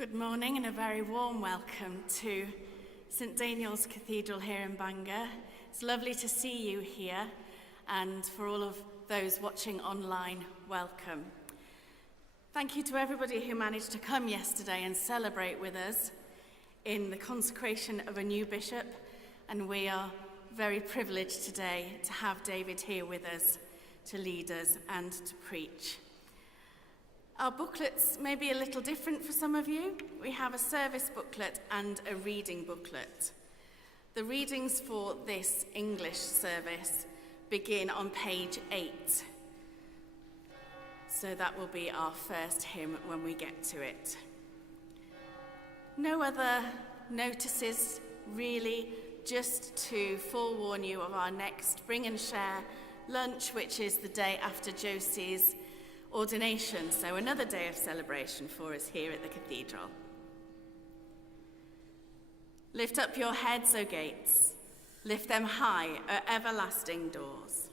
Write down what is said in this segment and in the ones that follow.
Good morning and a very warm welcome to St Daniel's Cathedral here in Bangor. It's lovely to see you here, and for all of those watching online, welcome. Thank you to everybody who managed to come yesterday and celebrate with us in the consecration of a new bishop, and we are very privileged today to have David here with us to lead us and to preach. Our booklets may be a little different for some of you. We have a service booklet and a reading booklet. The readings for this English service begin on page 8. So that will be our first hymn when we get to it. No other notices really, just to forewarn you of our next Bring and Share lunch, which is the day after Josie's ordination, so another day of celebration for us here at the cathedral. Lift up your heads, O gates, lift them high, O everlasting doors.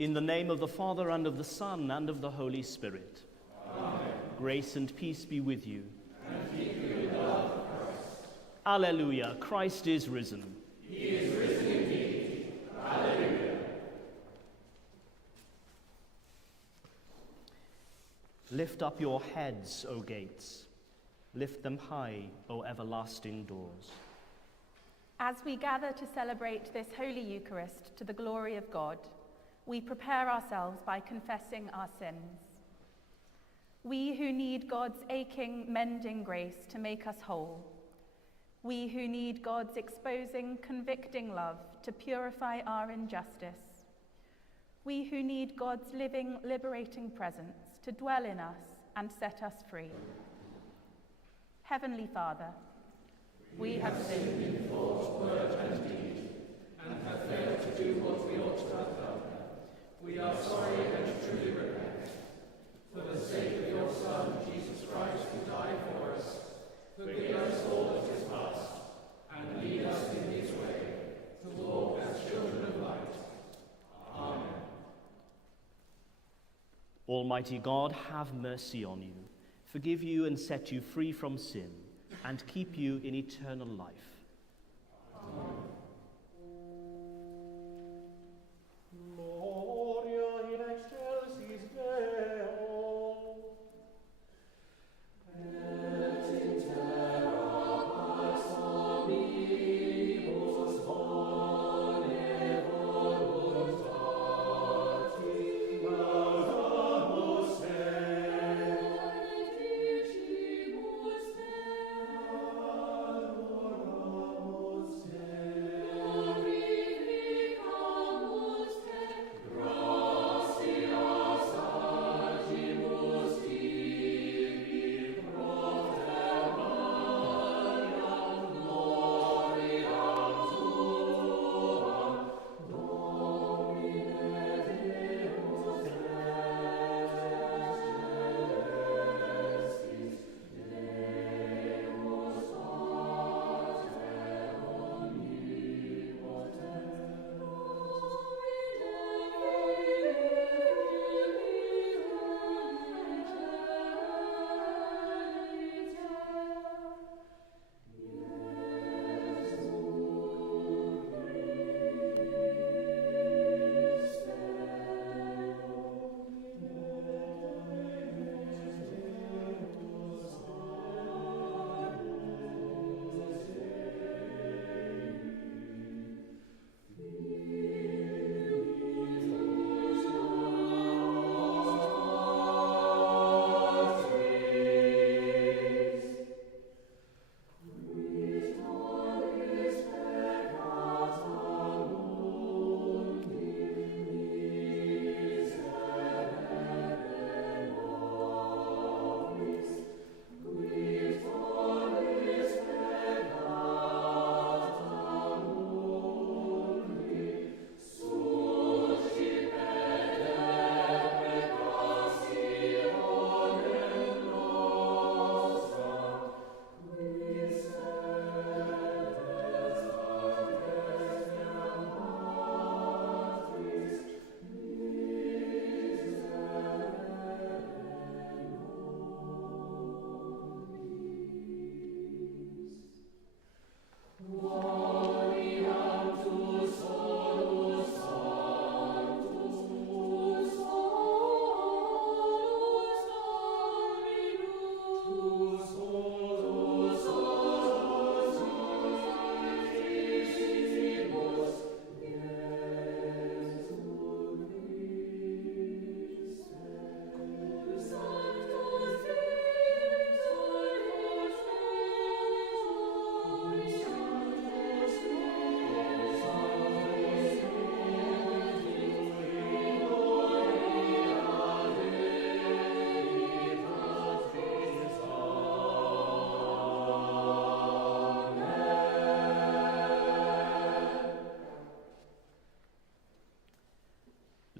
In the name of the Father, and of the Son, and of the Holy Spirit. Amen. Grace and peace be with you. And keep you in the love of Christ. Alleluia, Christ is risen. He is risen indeed. Alleluia. Lift up your heads, O gates. Lift them high, O everlasting doors. As we gather to celebrate this Holy Eucharist to the glory of God, we prepare ourselves by confessing our sins. We who need God's aching, mending grace to make us whole. We who need God's exposing, convicting love to purify our injustice. We who need God's living, liberating presence to dwell in us and set us free. Heavenly Father, we have sinned in thought, word, and deed, and have failed to do what we ought to have done. We are sorry and truly repent. For the sake of your Son, Jesus Christ, who died for us, forgive us all that is past, and lead us in his way, to walk as children of light. Amen. Almighty God, have mercy on you, forgive you and set you free from sin, and keep you in eternal life. Amen. Gloria in excelsis Deo. Et in terra pax omnibus bone voluntatis laudamus te. Benedicimus te. Adoramus te.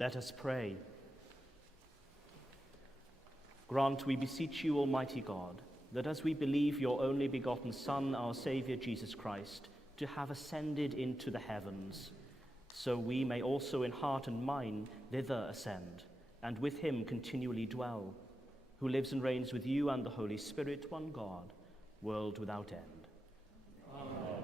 Let us pray. Grant, we beseech you, Almighty God, that as we believe your only begotten Son, our Saviour Jesus Christ, to have ascended into the heavens, so we may also in heart and mind thither ascend, and with him continually dwell, who lives and reigns with you and the Holy Spirit, one God, world without end. Amen.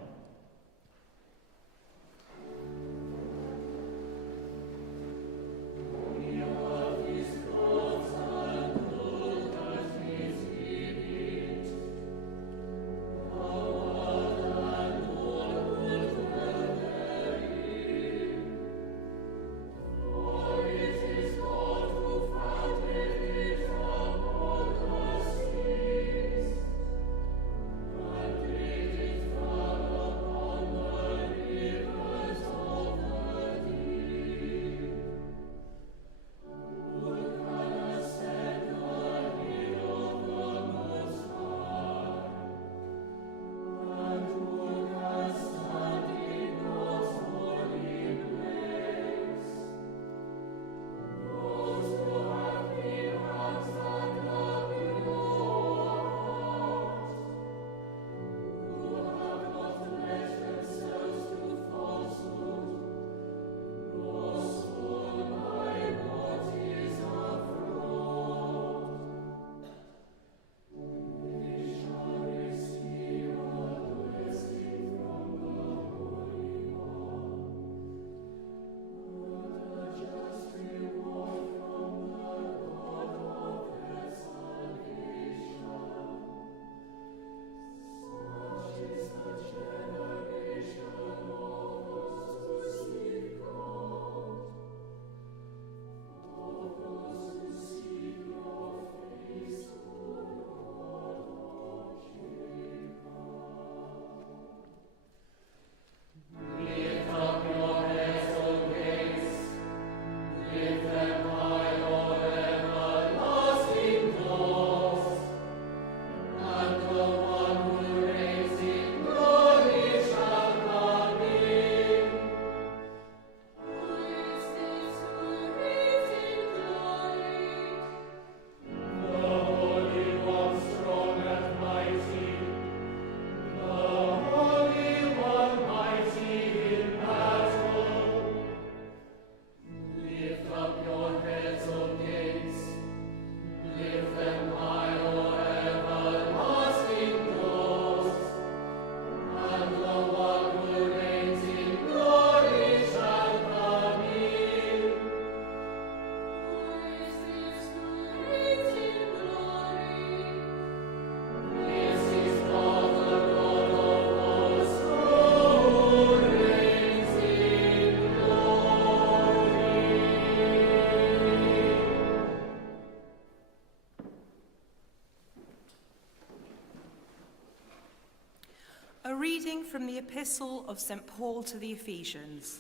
A reading from the Epistle of St. Paul to the Ephesians.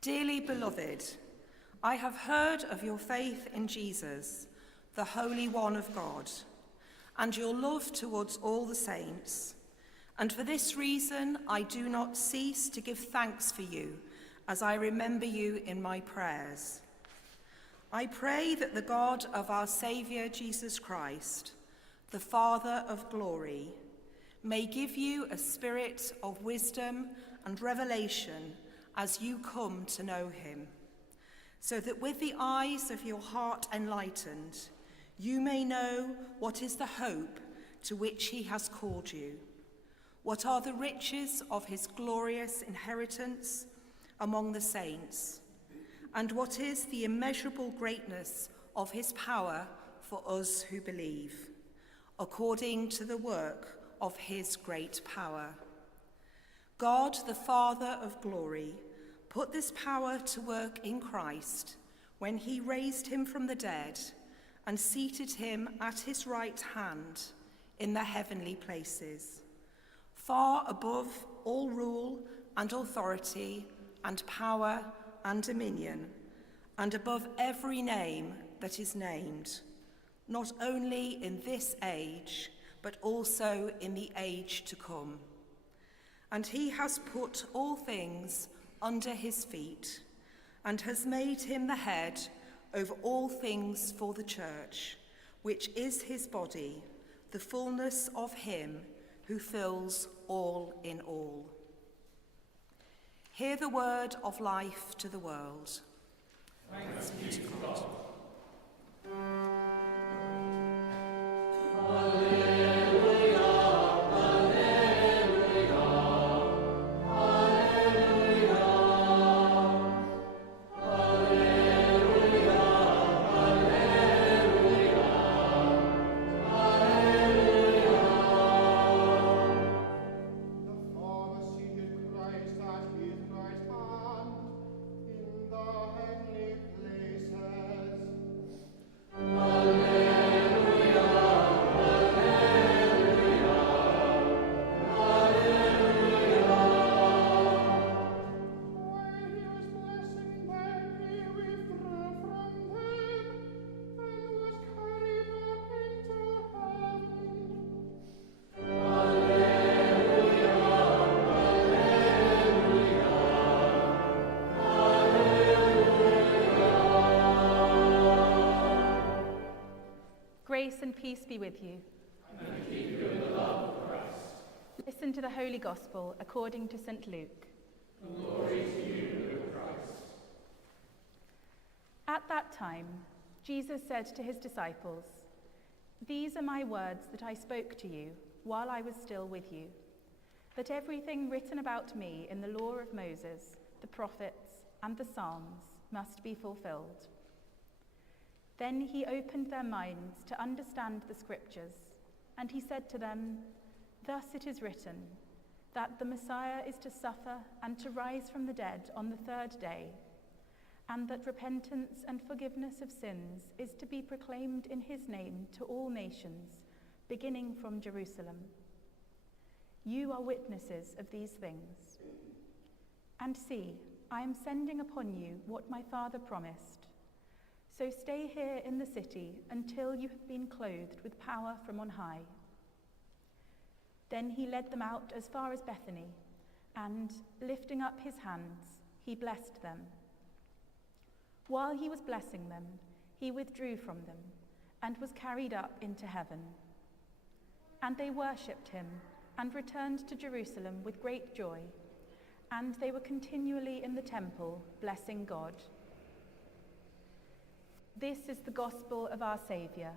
Dearly beloved, I have heard of your faith in Jesus, the Holy One of God, and your love towards all the saints. And for this reason, I do not cease to give thanks for you as I remember you in my prayers. I pray that the God of our Saviour Jesus Christ, the Father of glory, may give you a spirit of wisdom and revelation as you come to know him, so that with the eyes of your heart enlightened, you may know what is the hope to which he has called you, what are the riches of his glorious inheritance among the saints, and what is the immeasurable greatness of his power for us who believe, according to the work of his great power. God, the Father of glory, put this power to work in Christ when he raised him from the dead and seated him at his right hand in the heavenly places, far above all rule and authority and power and dominion, and above every name that is named, not only in this age, but also in the age to come. And he has put all things under his feet, and has made him the head over all things for the church, which is his body, the fullness of him who fills all in all. Hear the word of life to the world. Thanks be to God. Grace and peace be with you. And keep you in the love of Christ. Listen to the Holy Gospel according to St. Luke. Glory to you, O Christ. At that time, Jesus said to his disciples, "These are my words that I spoke to you while I was still with you, that everything written about me in the law of Moses, the prophets, and the Psalms must be fulfilled." Then he opened their minds to understand the Scriptures, and he said to them, "Thus it is written, that the Messiah is to suffer and to rise from the dead on the third day, and that repentance and forgiveness of sins is to be proclaimed in his name to all nations, beginning from Jerusalem. You are witnesses of these things. And see, I am sending upon you what my Father promised. So stay here in the city until you have been clothed with power from on high." Then he led them out as far as Bethany, and, lifting up his hands, he blessed them. While he was blessing them, he withdrew from them and was carried up into heaven. And they worshipped him and returned to Jerusalem with great joy, and they were continually in the temple, blessing God. This is the gospel of our Saviour.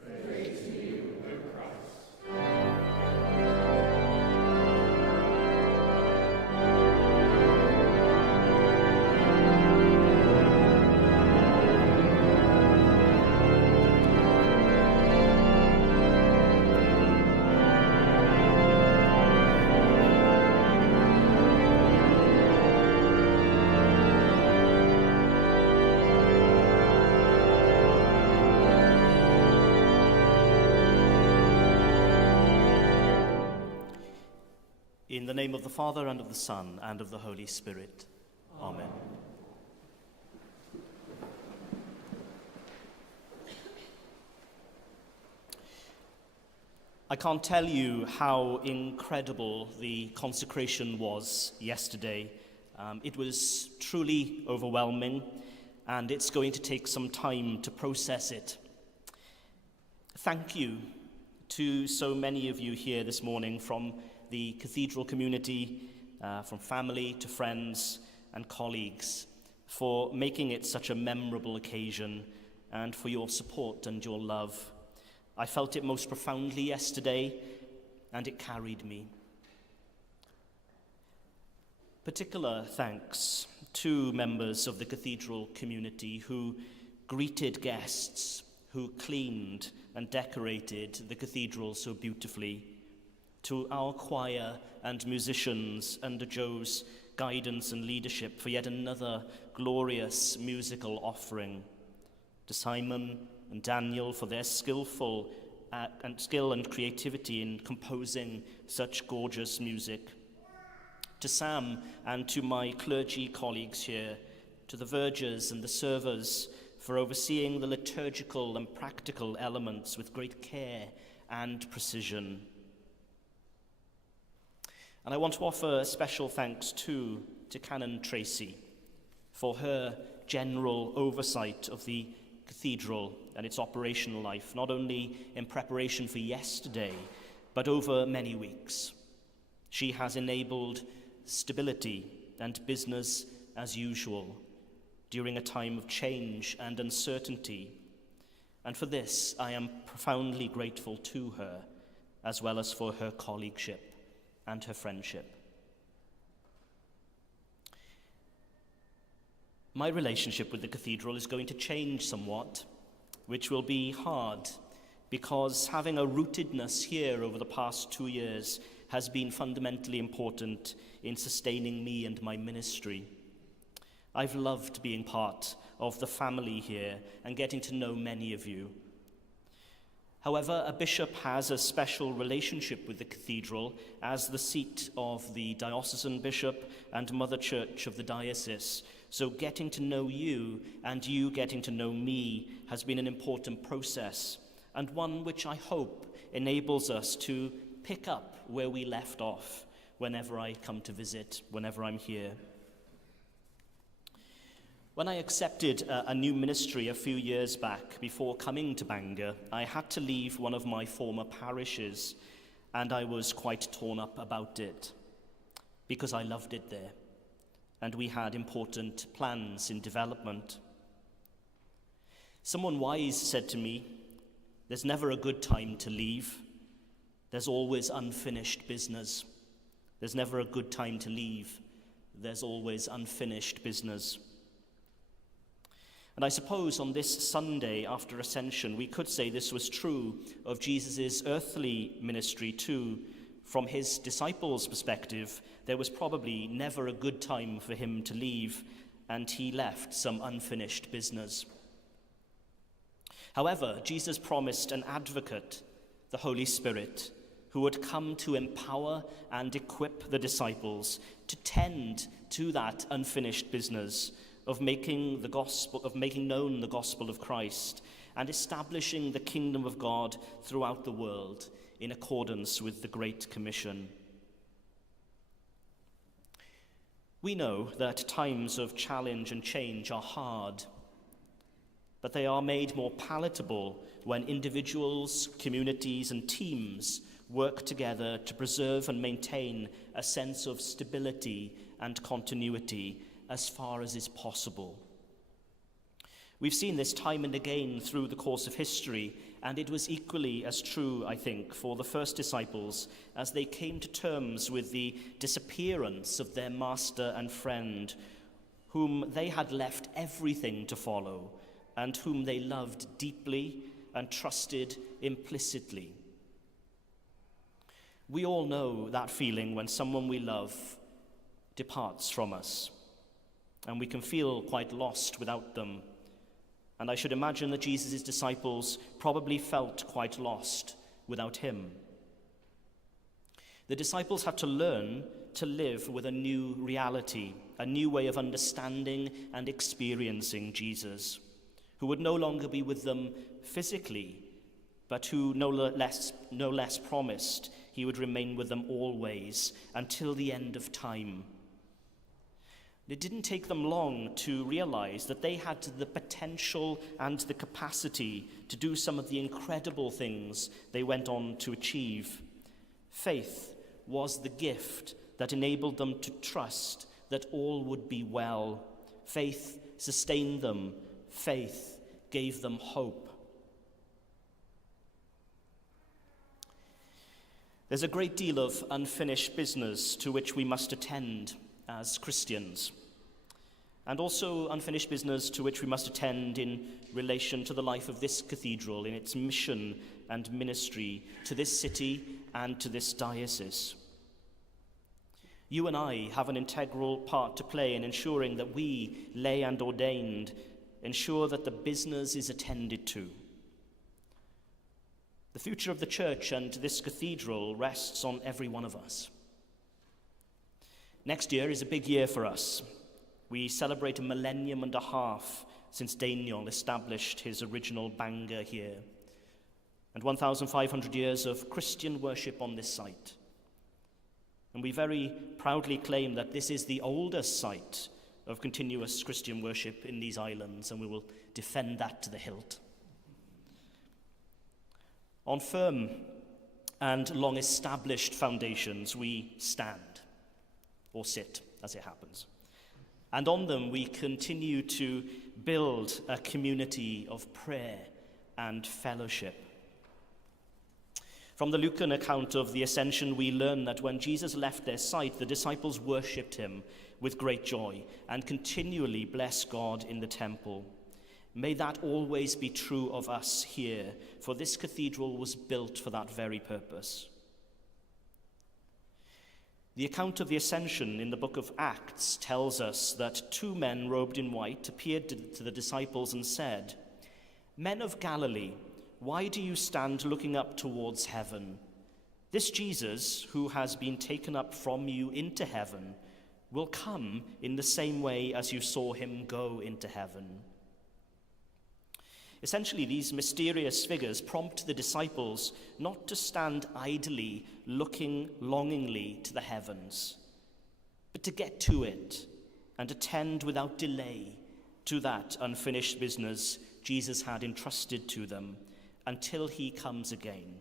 Praise to you, O Christ. In the name of the Father, and of the Son, and of the Holy Spirit. Amen. I can't tell you how incredible the consecration was yesterday. It was truly overwhelming, and it's going to take some time to process it. Thank you to so many of you here this morning, from the cathedral community, from family to friends and colleagues, for making it such a memorable occasion, and for your support and your love. I felt it most profoundly yesterday, and it carried me. Particular thanks to members of the cathedral community who greeted guests, who cleaned and decorated the cathedral so beautifully, to our choir and musicians under Joe's guidance and leadership for yet another glorious musical offering, to Simon and Daniel for their skill and creativity in composing such gorgeous music, to Sam and to my clergy colleagues here, to the vergers and the servers for overseeing the liturgical and practical elements with great care and precision. And I want to offer special thanks too to Canon Tracy for her general oversight of the cathedral and its operational life, not only in preparation for yesterday, but over many weeks. She has enabled stability and business as usual during a time of change and uncertainty. And for this, I am profoundly grateful to her, as well as for her colleagueship and her friendship. My relationship with the cathedral is going to change somewhat, which will be hard, because having a rootedness here over the past 2 years has been fundamentally important in sustaining me and my ministry. I've loved being part of the family here and getting to know many of you. However, a bishop has a special relationship with the cathedral as the seat of the diocesan bishop and mother church of the diocese. So getting to know you and you getting to know me has been an important process, and one which I hope enables us to pick up where we left off whenever I come to visit, whenever I'm here. When I accepted a new ministry a few years back before coming to Bangor, I had to leave one of my former parishes, and I was quite torn up about it because I loved it there, and we had important plans in development. Someone wise said to me, "There's never a good time to leave. There's always unfinished business. There's never a good time to leave. There's always unfinished business." And I suppose on this Sunday after Ascension, we could say this was true of Jesus' earthly ministry too. From his disciples' perspective, there was probably never a good time for him to leave, and he left some unfinished business. However, Jesus promised an advocate, the Holy Spirit, who would come to empower and equip the disciples to tend to that unfinished business of making known the gospel of Christ and establishing the kingdom of God throughout the world in accordance with the Great Commission. We know that times of challenge and change are hard, but they are made more palatable when individuals, communities, and teams work together to preserve and maintain a sense of stability and continuity as far as is possible. We've seen this time and again through the course of history, and it was equally as true, I think, for the first disciples as they came to terms with the disappearance of their master and friend, whom they had left everything to follow, and whom they loved deeply and trusted implicitly. We all know that feeling when someone we love departs from us, and we can feel quite lost without them. And I should imagine that Jesus' disciples probably felt quite lost without him. The disciples had to learn to live with a new reality, a new way of understanding and experiencing Jesus, who would no longer be with them physically, but who no less promised he would remain with them always until the end of time. It didn't take them long to realize that they had the potential and the capacity to do some of the incredible things they went on to achieve. Faith was the gift that enabled them to trust that all would be well. Faith sustained them. Faith gave them hope. There's a great deal of unfinished business to which we must attend as Christians, and also unfinished business to which we must attend in relation to the life of this cathedral in its mission and ministry to this city and to this diocese. You and I have an integral part to play in ensuring that we, lay and ordained, ensure that the business is attended to. The future of the church and this cathedral rests on every one of us. Next year is a big year for us. We celebrate a millennium and a half since Daniel established his original Bangor here, and 1,500 years of Christian worship on this site. And we very proudly claim that this is the oldest site of continuous Christian worship in these islands, and we will defend that to the hilt. On firm and long-established foundations we stand, or sit, as it happens. And on them we continue to build a community of prayer and fellowship. From the Lucan account of the Ascension, we learn that when Jesus left their sight, the disciples worshipped him with great joy and continually blessed God in the temple. May that always be true of us here, for this cathedral was built for that very purpose. The account of the Ascension in the book of Acts tells us that 2 men robed in white appeared to the disciples and said, "Men of Galilee, why do you stand looking up towards heaven? This Jesus, who has been taken up from you into heaven, will come in the same way as you saw him go into heaven." Essentially, these mysterious figures prompt the disciples not to stand idly looking longingly to the heavens, but to get to it and attend without delay to that unfinished business Jesus had entrusted to them until he comes again.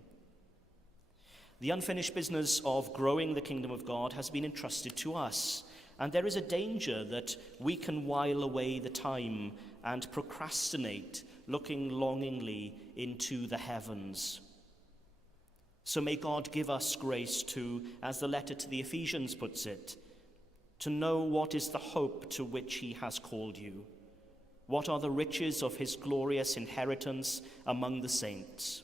The unfinished business of growing the kingdom of God has been entrusted to us, and there is a danger that we can while away the time and procrastinate looking longingly into the heavens. So may God give us grace to, as the letter to the Ephesians puts it, to know what is the hope to which he has called you, what are the riches of his glorious inheritance among the saints,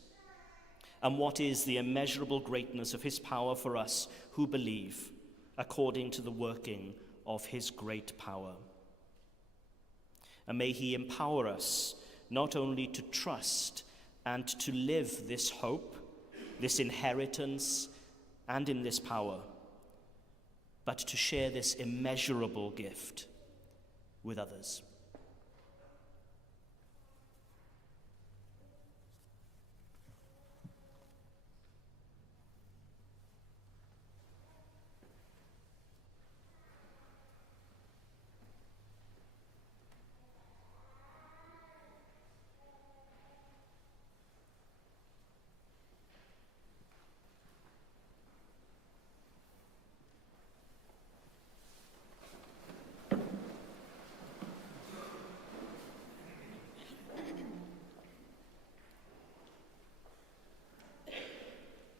and what is the immeasurable greatness of his power for us who believe, according to the working of his great power. And may he empower us not only to trust and to live this hope, this inheritance, and in this power, but to share this immeasurable gift with others.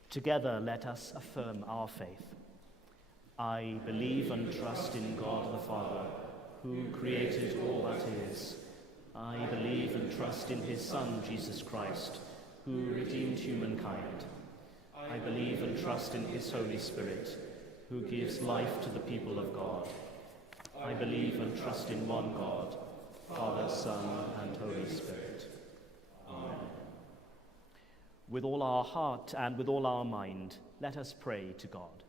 Together, let us affirm our faith. I believe and trust in God the Father, who created all that is. I believe and trust in his Son, Jesus Christ, who redeemed humankind. I believe and trust in his Holy Spirit, who gives life to the people of God. I believe and trust in one God, Father, Son, and Holy Spirit. Amen. With all our heart and with all our mind, let us pray to God.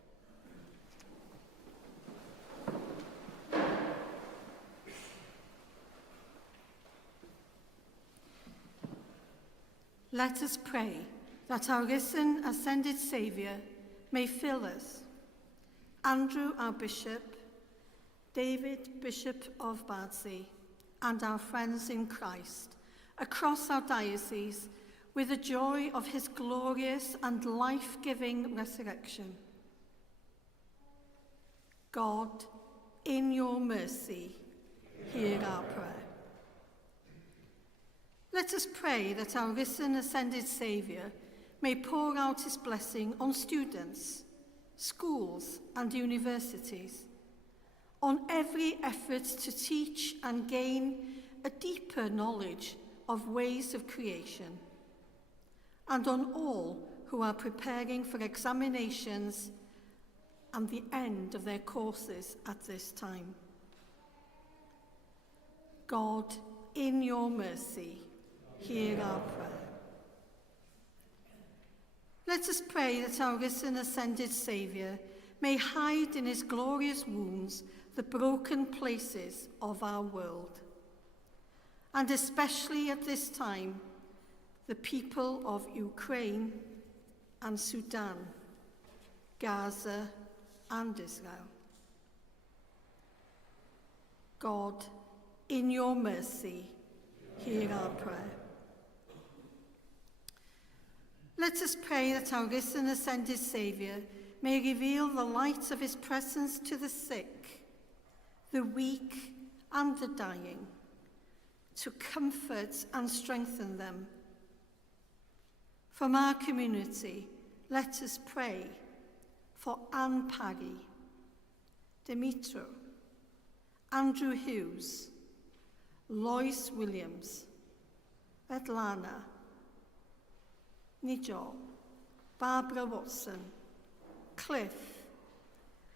Let us pray that our risen, ascended Saviour may fill us, Andrew, our Bishop, David, Bishop of Bardsey, and our friends in Christ, across our diocese, with the joy of his glorious and life-giving resurrection. God, in your mercy, hear our prayer. Let us pray that our risen, ascended Saviour may pour out his blessing on students, schools, and universities, on every effort to teach and gain a deeper knowledge of ways of creation, and on all who are preparing for examinations and the end of their courses at this time. God, in your mercy, hear our prayer. Let us pray that our risen, ascended Saviour may hide in his glorious wounds the broken places of our world, and especially at this time, the people of Ukraine and Sudan, Gaza and Israel. God, in your mercy, hear our prayer. Let us pray that our risen, ascended Saviour may reveal the light of his presence to the sick, the weak, and the dying, to comfort and strengthen them. From our community, let us pray for Anne Parry, Dimitro, Andrew Hughes, Lois Williams, Edlana, Nigel, Barbara Watson, Cliff,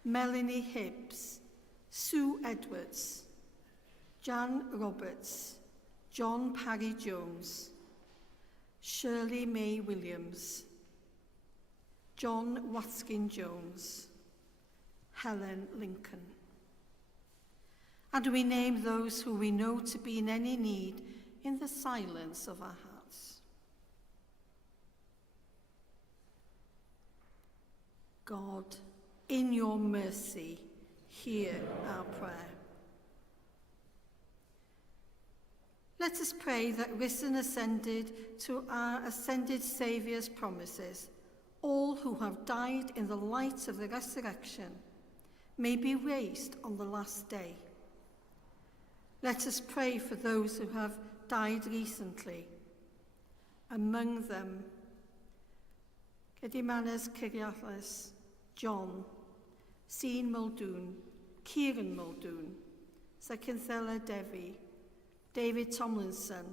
Melanie Hibbs, Sue Edwards, Jan Roberts, John Parry Jones, Shirley May Williams, John Watkin Jones, Helen Lincoln. And we name those who we know to be in any need in the silence of our hearts. God, in your mercy, hear our prayer. Let us pray that risen ascended to our ascended Saviour's promises, all who have died in the light of the resurrection may be raised on the last day. Let us pray for those who have died recently. Among them, Gedimanes Kyriakos, John, Sean Muldoon, Kieran Muldoon, Sakinthela Devi, David Tomlinson,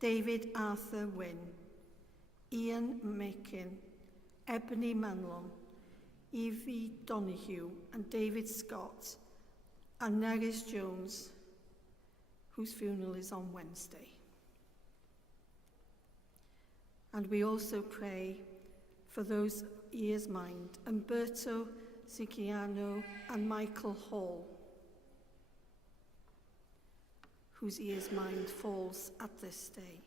David Arthur Wynne, Ian Makin, Ebony Manlon, Evie Donoghue and David Scott, and Neris Jones, whose funeral is on Wednesday. And we also pray for those years mind, Umberto Siciliano and Michael Hall, whose year's mind falls at this day.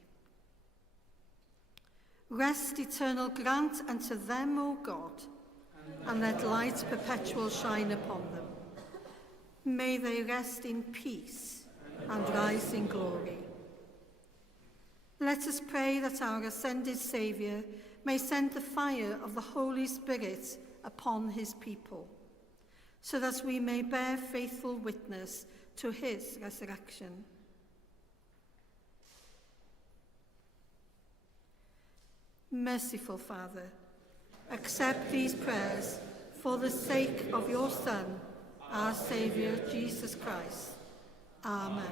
Rest eternal grant unto them, O God, and let light perpetual shine upon them. May they rest in peace and rise in glory. Let us pray that our ascended Saviour may send the fire of the Holy Spirit upon his people, so that we may bear faithful witness to his resurrection. Merciful Father, accept these prayers for the sake of your Son, our Saviour, Jesus Christ. Amen.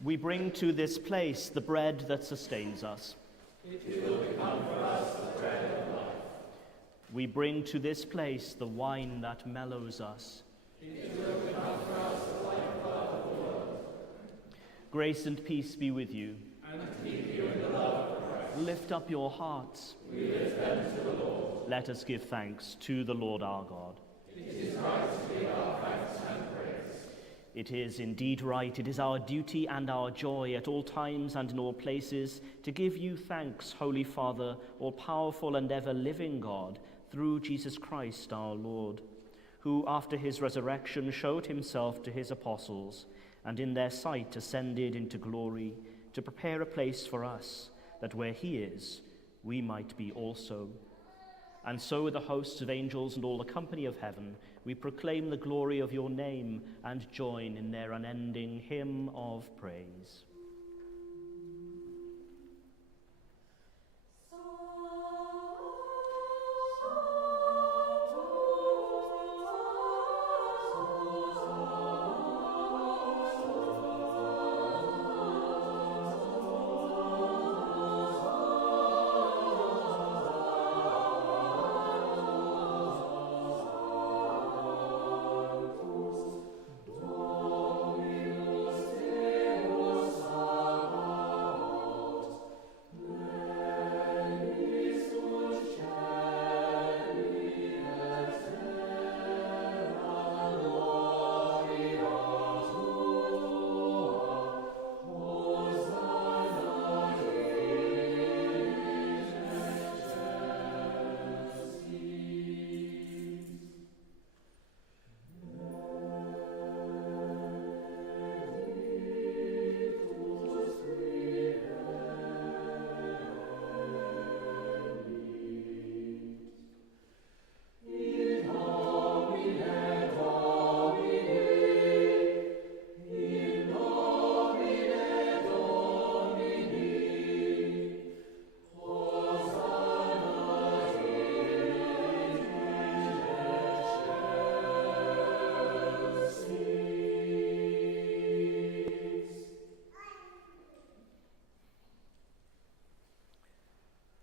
We bring to this place the bread that sustains us. It will become for us the bread of life. We bring to this place the wine that mellows us. It will become for us the life of the world. Grace and peace be with you. And keep you in the love of Christ. Lift up your hearts. We lift them to the Lord. Let us give thanks to the Lord our God. It is right to give our thanks and praise. It is indeed right, it is our duty and our joy at all times and in all places to give you thanks, Holy Father, all-powerful and ever-living God, through Jesus Christ our Lord, who after his resurrection showed himself to his apostles, and in their sight ascended into glory, to prepare a place for us, that where he is, we might be also. And so with the hosts of angels and all the company of heaven, we proclaim the glory of your name and join in their unending hymn of praise.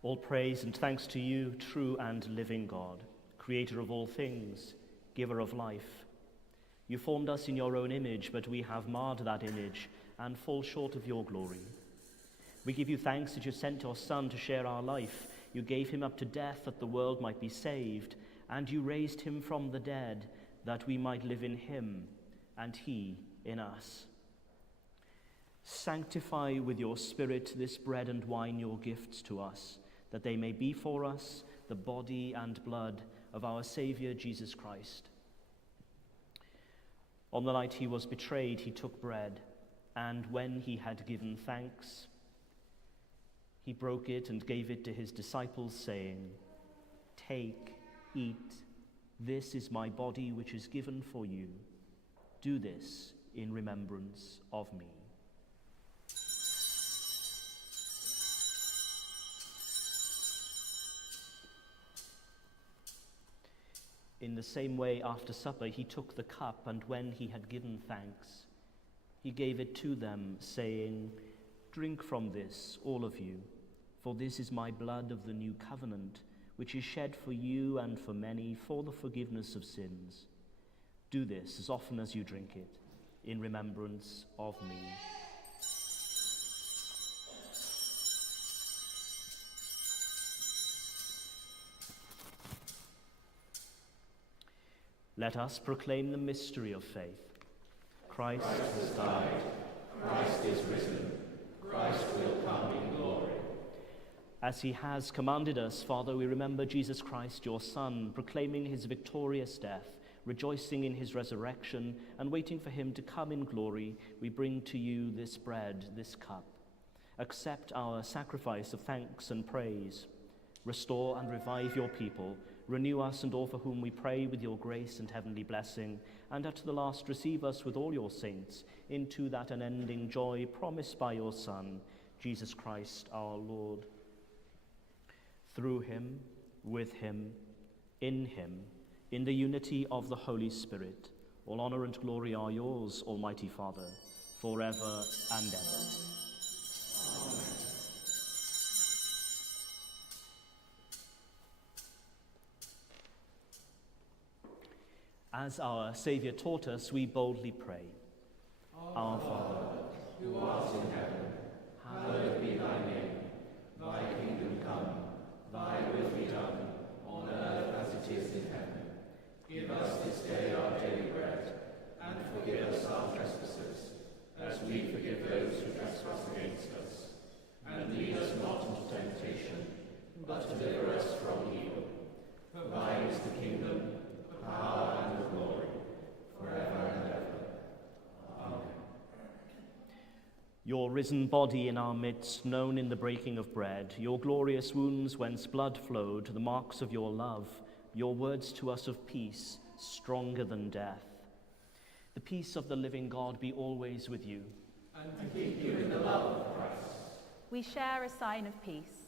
All praise and thanks to you, true and living God, creator of all things, giver of life. You formed us in your own image, but we have marred that image and fall short of your glory. We give you thanks that you sent your Son to share our life. You gave him up to death that the world might be saved, and you raised him from the dead that we might live in him and he in us. Sanctify with your Spirit this bread and wine, your gifts to us, that they may be for us the body and blood of our Saviour Jesus Christ. On the night he was betrayed, he took bread, and when he had given thanks, he broke it and gave it to his disciples, saying, "Take, eat, this is my body which is given for you. Do this in remembrance of me." In the same way, after supper, he took the cup, and when he had given thanks, he gave it to them, saying, "Drink from this, all of you, for this is my blood of the new covenant, which is shed for you and for many for the forgiveness of sins. Do this as often as you drink it, in remembrance of me." Let us proclaim the mystery of faith. Christ has died. Christ is risen. Christ will come in glory. As he has commanded us, Father, we remember Jesus Christ, your Son, proclaiming his victorious death, rejoicing in his resurrection, and waiting for him to come in glory. We bring to you this bread, this cup. Accept our sacrifice of thanks and praise. Restore and revive your people. Renew us and all for whom we pray with your grace and heavenly blessing, and at the last receive us with all your saints into that unending joy promised by your Son, Jesus Christ our Lord. Through him, with him, in the unity of the Holy Spirit, all honor and glory are yours, Almighty Father, forever and ever. As our Saviour taught us, we boldly pray. Our Father, who art in heaven, hallowed be thy name. Thy kingdom come, thy will be done, on earth as it is in heaven. Give us this day our daily bread, and forgive us our trespasses, as we forgive those who trespass against us. And lead us not into temptation, but deliver us from evil. For thine is the kingdom, the power, and the glory, forever and ever. Amen. your risen body in our midst, known in the breaking of bread, your glorious wounds whence blood flowed, the marks of your love, your words to us of peace, stronger than death. The peace of the living God be always with you. And to keep you in the love of Christ. We share a sign of peace.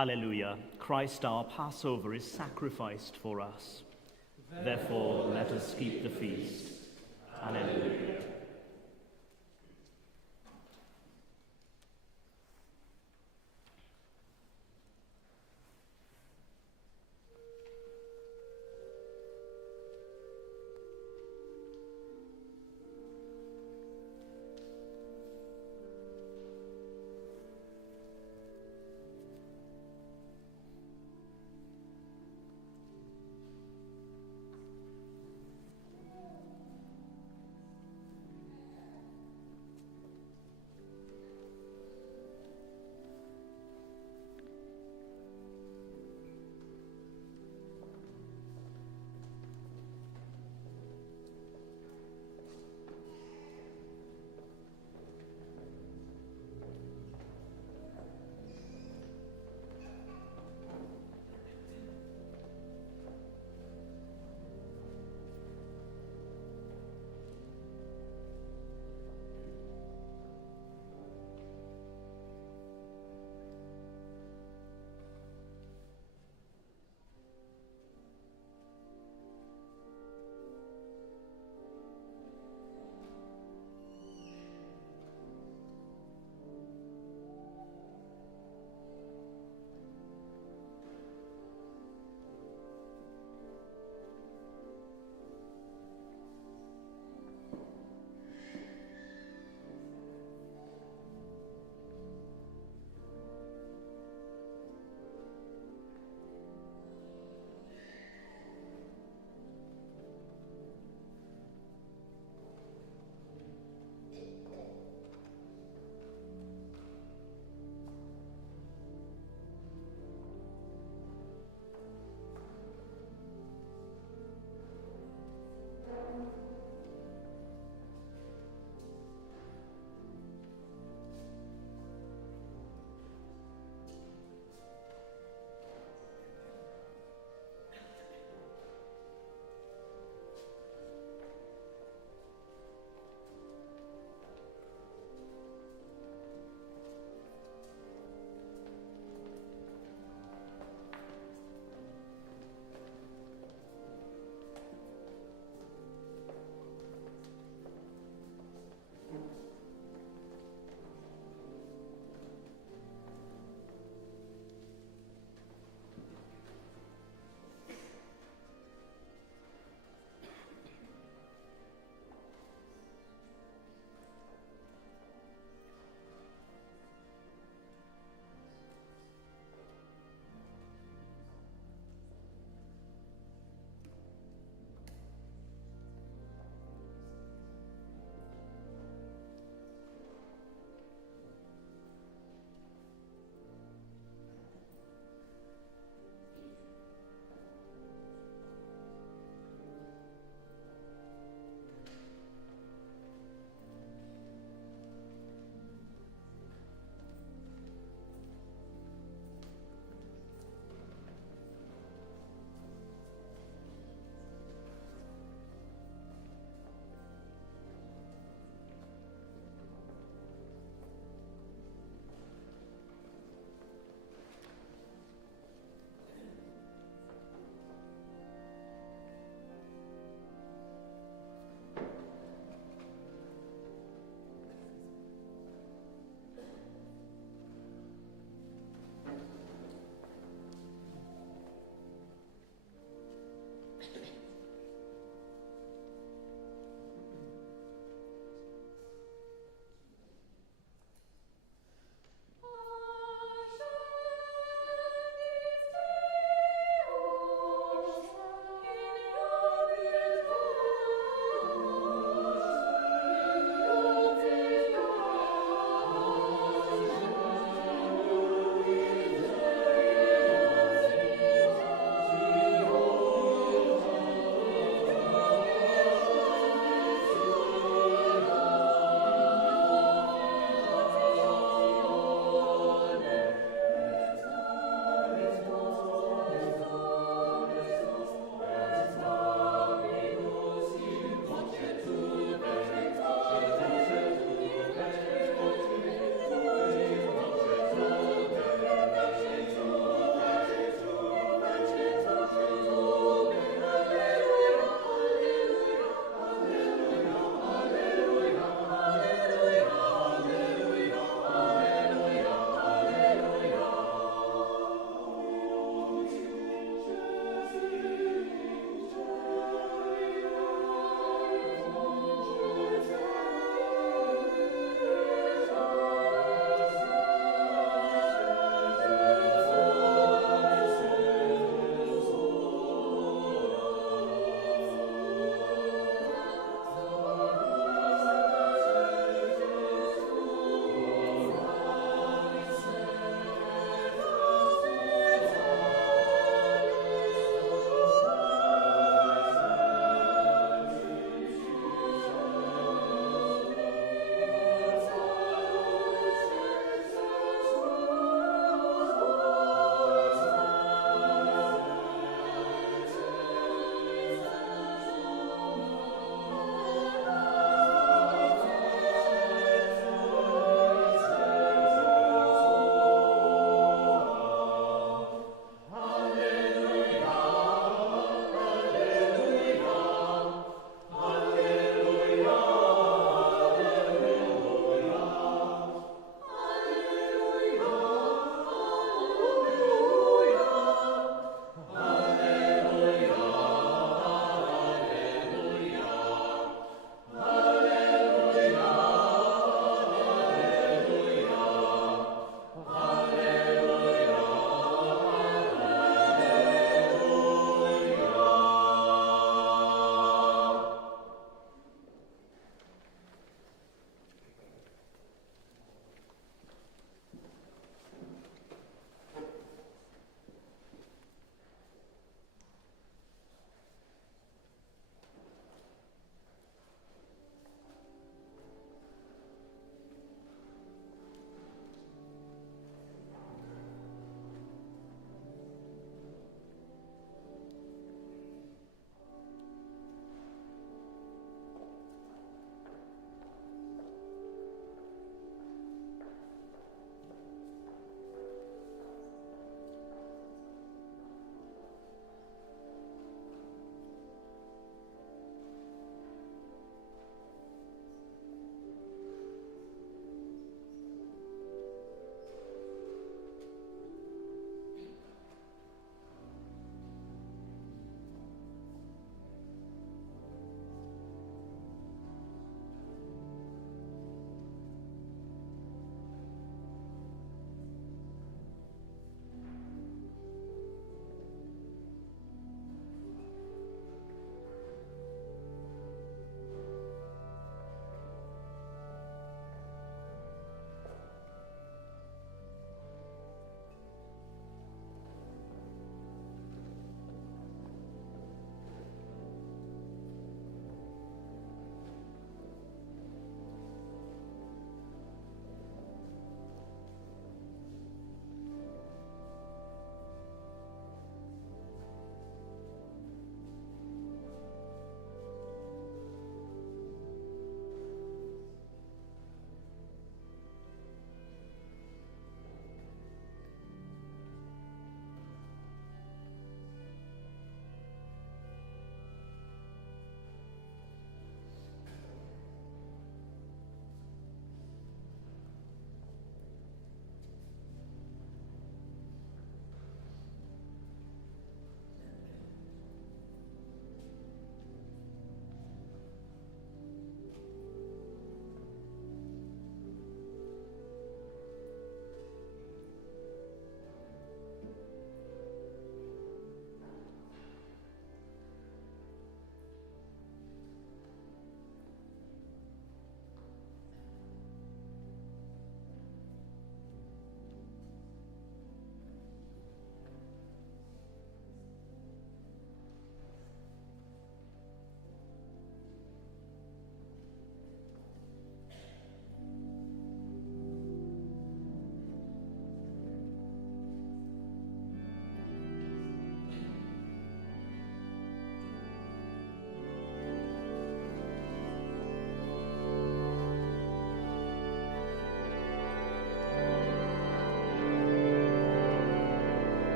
Alleluia. Christ our Passover is sacrificed for us. Therefore, let us keep the feast. Alleluia.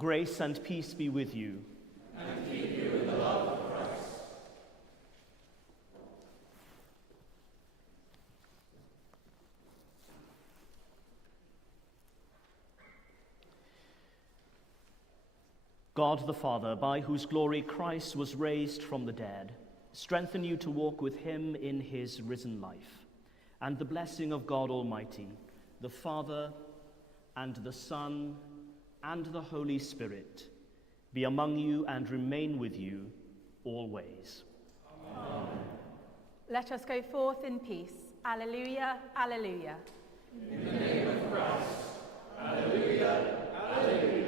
Grace and peace be with you. And keep you in the love of Christ. God the Father, by whose glory Christ was raised from the dead, strengthen you to walk with him in his risen life. And the blessing of God Almighty, the Father, and the Son, and the Holy Spirit, be among you and remain with you always. Amen. Let us go forth in peace. Alleluia, alleluia. In the name of Christ. Alleluia, alleluia.